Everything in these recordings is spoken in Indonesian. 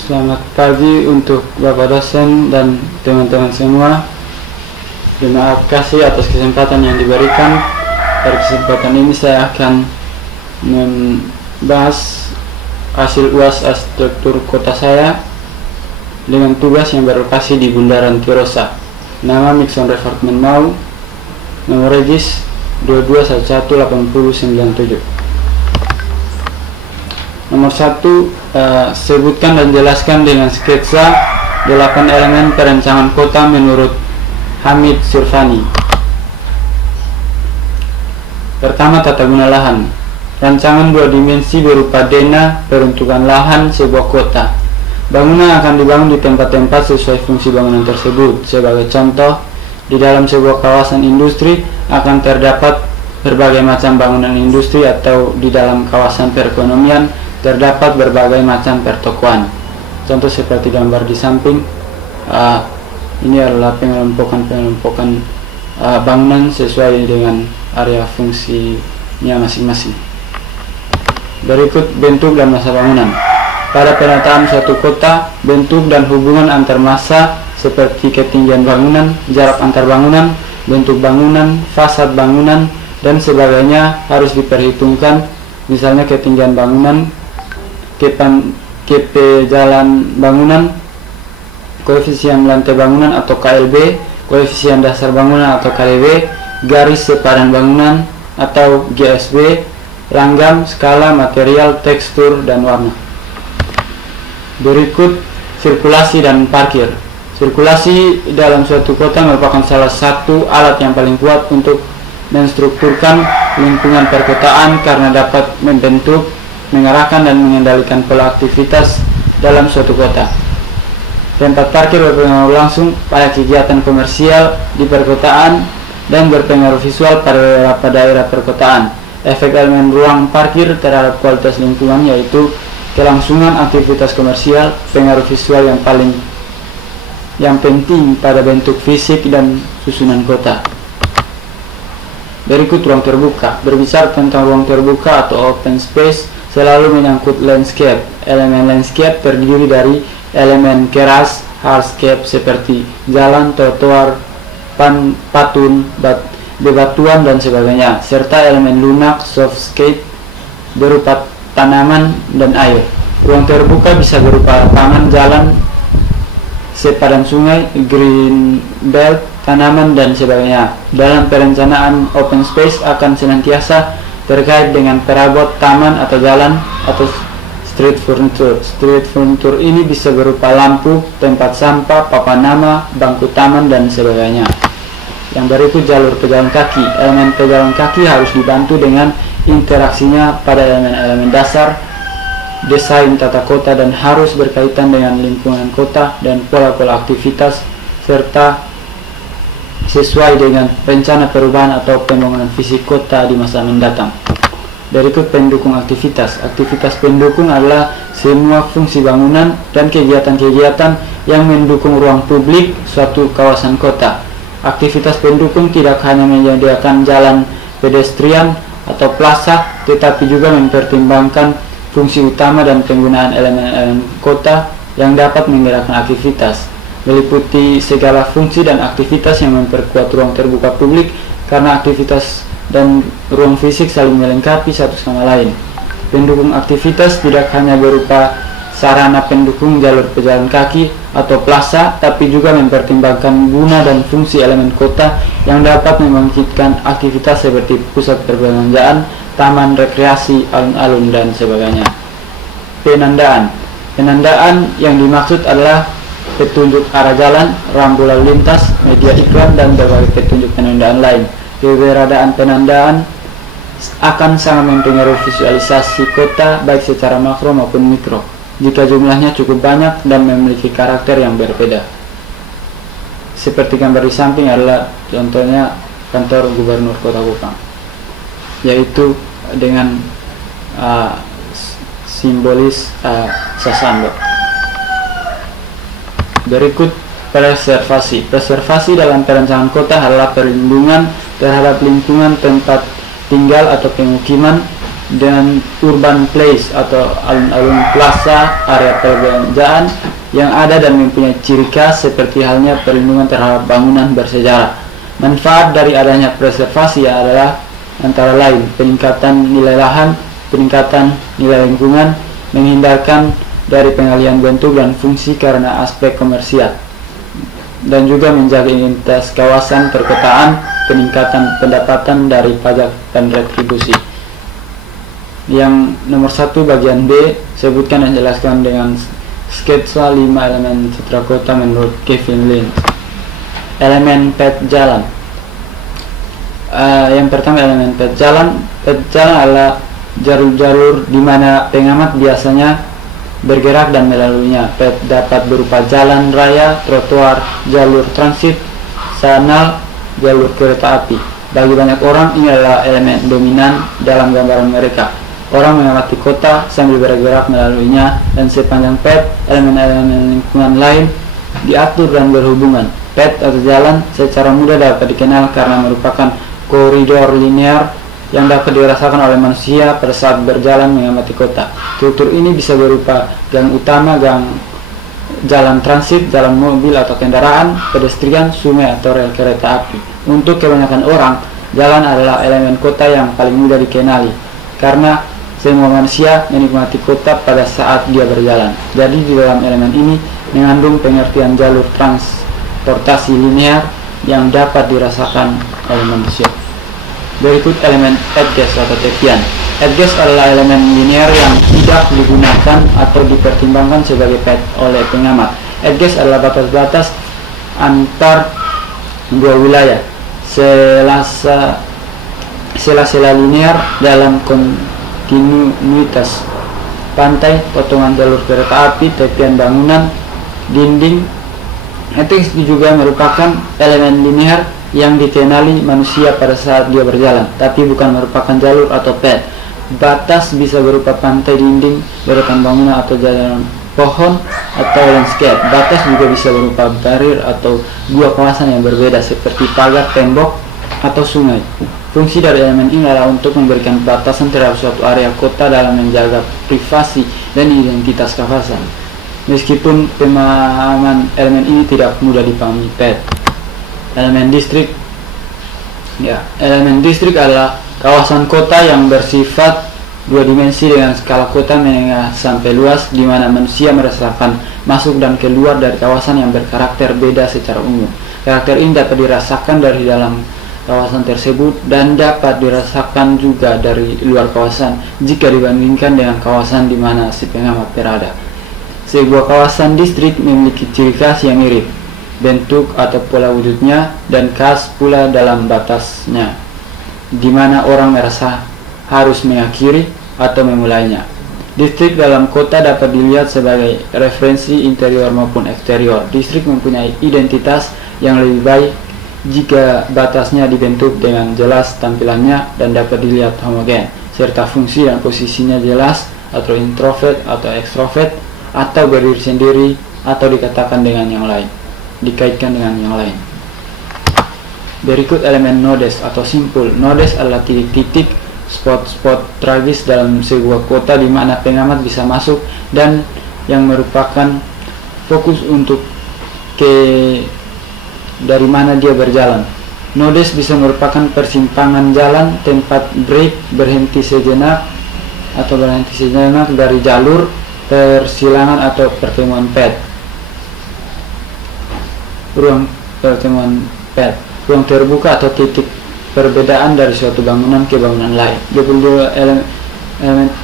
Selamat pagi untuk Bapak dosen dan teman-teman semua. Terima kasih atas kesempatan yang diberikan. Pada kesempatan ini saya akan membahas hasil UAS arsitektur kota saya dengan tugas yang berlokasi di Bundaran Tirosa. Nama Mixon Refartment Mau, nomor regis 22118097. Nomor 1, sebutkan dan jelaskan dengan sketsa 8 elemen perencanaan kota menurut Hamid Surfani. Pertama, tata guna lahan. Rancangan 2 dimensi berupa denah peruntukan lahan sebuah kota. Bangunan akan dibangun di tempat-tempat sesuai fungsi bangunan tersebut. Sebagai contoh, di dalam sebuah kawasan industri akan terdapat berbagai macam bangunan industri, atau di dalam kawasan perekonomian terdapat berbagai macam pertokoan. Contoh seperti gambar di samping. Ini adalah pengelompokan bangunan sesuai dengan area fungsinya masing-masing. Berikut bentuk dan masa bangunan. Pada penataan suatu kota, bentuk dan hubungan antar masa seperti ketinggian bangunan, jarak antar bangunan, bentuk bangunan, fasad bangunan, dan sebagainya harus diperhitungkan. Misalnya ketinggian bangunan, KP jalan bangunan, koefisien lantai bangunan atau KLB, koefisien dasar bangunan atau KDB, garis sepadan bangunan atau GSB, langgam, skala, material, tekstur, dan warna. Berikut sirkulasi dan parkir. Sirkulasi dalam suatu kota merupakan salah satu alat yang paling kuat untuk menstrukturkan lingkungan perkotaan karena dapat membentuk, mengarahkan, dan mengendalikan pola aktivitas dalam suatu kota. Tempat parkir berpengaruh langsung pada kegiatan komersial di perkotaan dan berpengaruh visual pada beberapa daerah perkotaan. Efek elemen ruang parkir terhadap kualitas lingkungan yaitu kelangsungan aktivitas komersial, pengaruh visual yang penting pada bentuk fisik dan susunan kota. Berikut ruang terbuka. Berbicara tentang ruang terbuka atau open space selalu menyangkut landscape. Elemen landscape terdiri dari elemen keras hardscape seperti jalan, trotoar, patung, bebatuan, dan sebagainya, serta elemen lunak softscape berupa tanaman dan air. Ruang terbuka bisa berupa taman, jalan, sepadan sungai, green belt, tanaman, dan sebagainya. Dalam perencanaan open space akan senantiasa terkait dengan perabot taman atau jalan atau street furniture. Street furniture ini bisa berupa lampu, tempat sampah, papan nama, bangku taman, dan sebagainya. Yang berikut jalur pejalan kaki. Elemen pejalan kaki harus dibantu dengan interaksinya pada elemen-elemen dasar desain tata kota dan harus berkaitan dengan lingkungan kota dan pola-pola aktivitas serta sesuai dengan rencana perubahan atau pembangunan fisik kota di masa mendatang. Berikut pendukung aktivitas. Aktivitas pendukung adalah semua fungsi bangunan dan kegiatan-kegiatan yang mendukung ruang publik suatu kawasan kota. Aktivitas pendukung tidak hanya menyediakan jalan pedestrian atau plaza, tetapi juga mempertimbangkan fungsi utama dan penggunaan elemen-elemen kota yang dapat menggerakkan aktivitas, meliputi segala fungsi dan aktivitas yang memperkuat ruang terbuka publik karena aktivitas dan ruang fisik saling melengkapi satu sama lain. Pendukung aktivitas tidak hanya berupa sarana pendukung jalur pejalan kaki atau plaza, tapi juga mempertimbangkan guna dan fungsi elemen kota yang dapat membangkitkan aktivitas seperti pusat perbelanjaan, taman rekreasi, alun-alun, dan sebagainya. Penandaan. Penandaan yang dimaksud adalah petunjuk arah jalan, rambu lalu lintas, media iklan, dan berbagai petunjuk penandaan lain. Keberadaan penandaan akan sangat mempengaruhi visualisasi kota baik secara makro maupun mikro jika jumlahnya cukup banyak dan memiliki karakter yang berbeda. Seperti gambar di samping adalah contohnya kantor gubernur Kota Kupang, yaitu dengan simbolis sasando. Berikut preservasi. Preservasi dalam perencanaan kota adalah perlindungan terhadap lingkungan tempat tinggal atau pemukiman dan urban place atau alun-alun plaza, area perbelanjaan yang ada dan mempunyai ciri khas seperti halnya perlindungan terhadap bangunan bersejarah. Manfaat dari adanya preservasi adalah antara lain peningkatan nilai lahan, peningkatan nilai lingkungan, menghindarkan dari pengalihan bentuk dan fungsi karena aspek komersial, dan juga menjaga identitas kawasan perkotaan, peningkatan pendapatan dari pajak dan retribusi. Yang nomor 1 bagian B, sebutkan dan jelaskan dengan sketsa 5 elemen citra kota menurut Kevin Lynch. Elemen pet jalan. Yang pertama, elemen pet jalan. Pet jalan adalah jalur-jalur di mana pengamat biasanya bergerak dan melaluinya. Pet dapat berupa jalan raya, trotoar, jalur transit, sanal, jalur kereta api. Bagi banyak orang ini adalah elemen dominan dalam gambaran mereka. Orang mengamati kota sambil bergerak melaluinya, dan sepanjang pet, elemen-elemen lingkungan lain diatur dan berhubungan. Pet atau jalan secara mudah dapat dikenal karena merupakan koridor linear yang dapat dirasakan oleh manusia pada saat berjalan mengamati kota. Struktur ini bisa berupa gang utama, gang jalan transit, jalan mobil atau kendaraan, pedestrian, sungai atau rel kereta api. Untuk kebanyakan orang, jalan adalah elemen kota yang paling mudah dikenali karena semua manusia menikmati kota pada saat dia berjalan. Jadi di dalam elemen ini mengandung pengertian jalur transportasi linear yang dapat dirasakan oleh manusia. Berikut elemen edges atau tepian. Edges adalah elemen linear yang tidak digunakan atau dipertimbangkan sebagai pet oleh pengamat. Edges adalah batas-batas antar dua wilayah, sela-sela linear dalam kontinuitas. Pantai, potongan jalur kereta api, tepian bangunan, dinding. Edges juga merupakan elemen linear yang dikenali manusia pada saat dia berjalan, tapi bukan merupakan jalur atau pet. Batas bisa berupa pantai, dinding, deretan bangunan atau jalan pohon atau landscape. Batas juga bisa berupa barrier atau dua kawasan yang berbeda seperti pagar, tembok, atau sungai. Fungsi dari elemen ini adalah untuk memberikan batasan terhadap suatu area kota dalam menjaga privasi dan identitas kawasan. Meskipun pemahaman elemen ini tidak mudah dipahami pet. Elemen distrik. Elemen distrik adalah kawasan kota yang bersifat dua dimensi dengan skala kota menengah sampai luas, di mana manusia merasakan masuk dan keluar dari kawasan yang berkarakter beda secara umum. Karakter ini dapat dirasakan dari dalam kawasan tersebut dan dapat dirasakan juga dari luar kawasan jika dibandingkan dengan kawasan di mana si pengamat berada. Sebuah kawasan distrik memiliki ciri khas yang mirip, bentuk atau pola wujudnya, dan khas pula dalam batasnya, di mana orang merasa harus mengakhiri atau memulainya. Distrik dalam kota dapat dilihat sebagai referensi interior maupun eksterior. Distrik mempunyai identitas yang lebih baik jika batasnya dibentuk dengan jelas tampilannya dan dapat dilihat homogen, serta fungsi dan posisinya jelas, atau introvert atau ekstrovert, atau berdiri sendiri, atau dikatakan dengan yang lain, dikaitkan dengan yang lain. Berikut elemen nodes atau simpul. Nodes adalah titik-titik, spot-spot tragis dalam sebuah kota di mana pengamat bisa masuk dan yang merupakan fokus untuk dari mana dia berjalan. Nodes bisa merupakan persimpangan jalan, tempat break, berhenti sejenak dari jalur, persilangan atau pertemuan pet. Ruang pertemuan pet, ruang terbuka atau titik perbedaan dari suatu bangunan ke bangunan lain. 22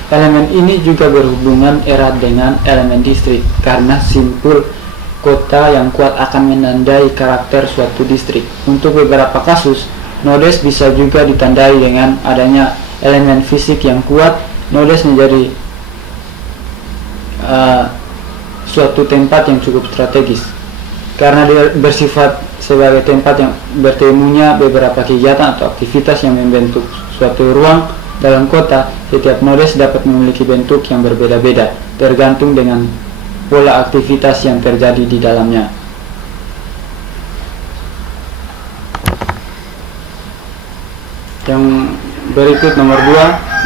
elemen ini juga berhubungan erat dengan elemen distrik karena simpul kota yang kuat akan menandai karakter suatu distrik. Untuk beberapa kasus, nodes bisa juga ditandai dengan adanya elemen fisik yang kuat. Nodes menjadi suatu tempat yang cukup strategis karena dia bersifat sebagai tempat yang bertemunya beberapa kegiatan atau aktivitas yang membentuk suatu ruang dalam kota. Setiap nodes dapat memiliki bentuk yang berbeda-beda tergantung dengan pola aktivitas yang terjadi di dalamnya. Yang berikut nomor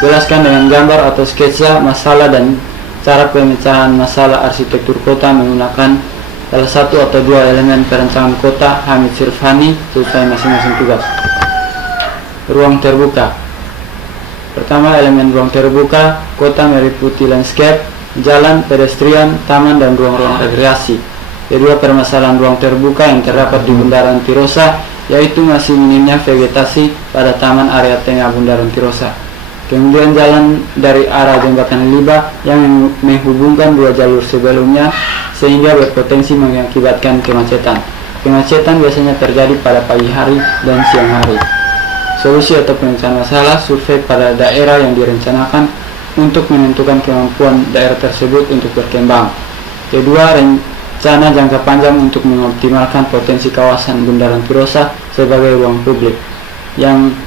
2, Jelaskan dengan gambar atau sketsa masalah dan cara pemecahan masalah arsitektur kota menggunakan salah satu atau dua elemen perencanaan kota. Hamid Sirfani, selesai masing-masing tugas. Ruang terbuka. Pertama, elemen ruang terbuka kota meliputi landscape, jalan, pedestrian, taman, dan ruang-ruang rekreasi. Kedua, permasalahan ruang terbuka yang terdapat di Bundaran Tirosa, yaitu masih minimnya vegetasi pada taman area tengah Bundaran Tirosa. Kemudian jalan dari arah jembatan Liba yang menghubungkan dua jalur sebelumnya sehingga berpotensi mengakibatkan kemacetan. Kemacetan biasanya terjadi pada pagi hari dan siang hari. Solusi atau pemecahan masalah, survei pada daerah yang direncanakan untuk menentukan kemampuan daerah tersebut untuk berkembang. Kedua, rencana jangka panjang untuk mengoptimalkan potensi kawasan Bundaran Tirosa sebagai ruang publik. Yang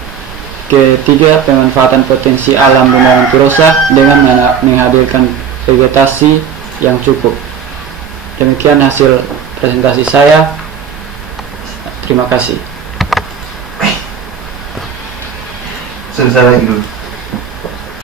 ketiga, pemanfaatan potensi alam Bundaran Tirosa dengan menghadirkan vegetasi yang cukup. Demikian hasil presentasi saya. Terima kasih. Selesai lagi dulu.